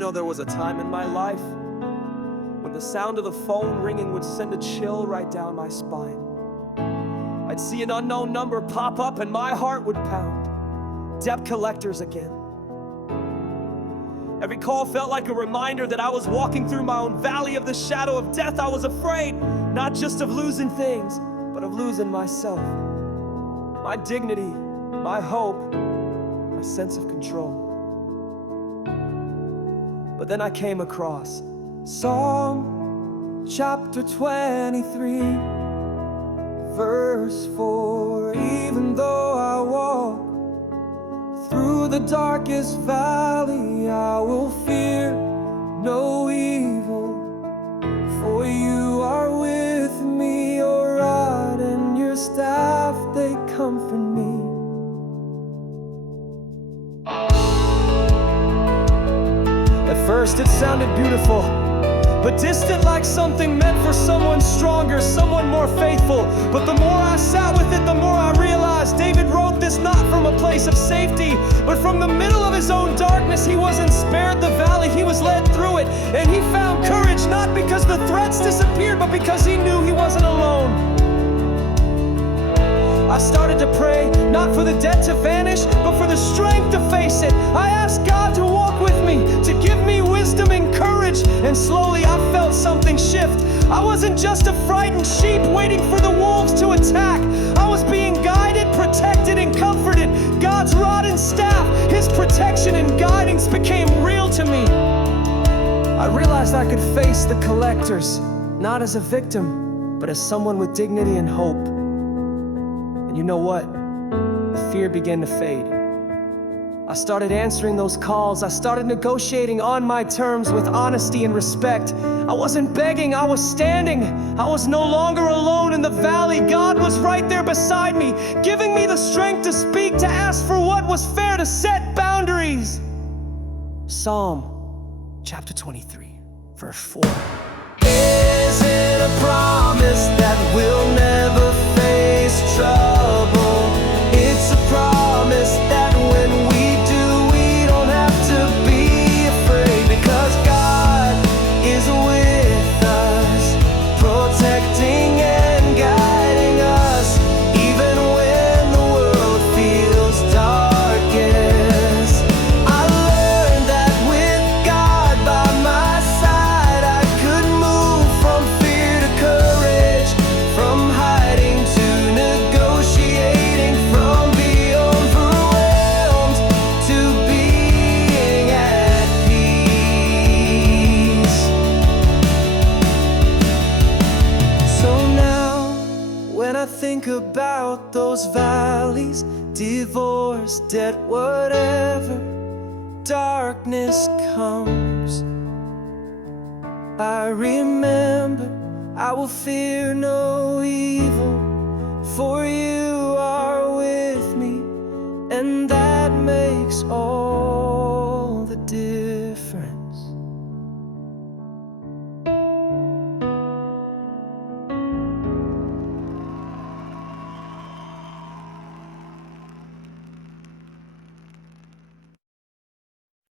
know there was a time in my life when the sound of the phone ringing would send a chill right down my spine. I'd see an unknown number pop up and my heart would pound. Debt collectors again. Every call felt like a reminder that I was walking through my own valley of the shadow of death. I was afraid, not just of losing things, but of losing myself. My dignity, my hope, my sense of control. But then I came across Psalm chapter 23, verse 4. Even though I walk through the darkest valley, I will fear no evil, for you are with me. Your rod and your staff, they comfort me. At first it sounded beautiful, but distant, like something meant for someone stronger, someone more faithful. But the more I sat with it, the more I realized David wrote this not from a place of safety, but from the middle of his own darkness. He wasn't spared the valley, he was led through it. And he found courage, not because the threats disappeared, but because he knew he wasn't alone. I started to pray, not for the debt to vanish, but for the strength to face it. I asked God to walk with me, to give me wisdom and courage. And slowly I felt something shift. I wasn't just a frightened sheep waiting for the wolves to attack. I was being guided, protected, and comforted. God's rod and staff, his protection and guidance became real to me. I realized I could face the collectors, not as a victim, but as someone with dignity and hope. And you know what? The fear began to fade. I started answering those calls. I started negotiating on my terms with honesty and respect. I wasn't begging, I was standing. I was no longer alone in the valley. God was right there beside me, giving me the strength to speak, to ask for what was fair, to set boundaries. Psalm chapter 23, verse 4. Is it a promise that we'll never face trouble? It's a promise that when we do, we don't have to be afraid, because God is with us, protecting and guiding us, even when the world feels darkest. I learned that with God by my side, I could move from fear to courage, from hiding to negotiating, from being overwhelmed to being at peace. So now, when I think about those valleys, divorce, debt, whatever darkness comes, I remember I will fear no evil, for you are with me, and that makes all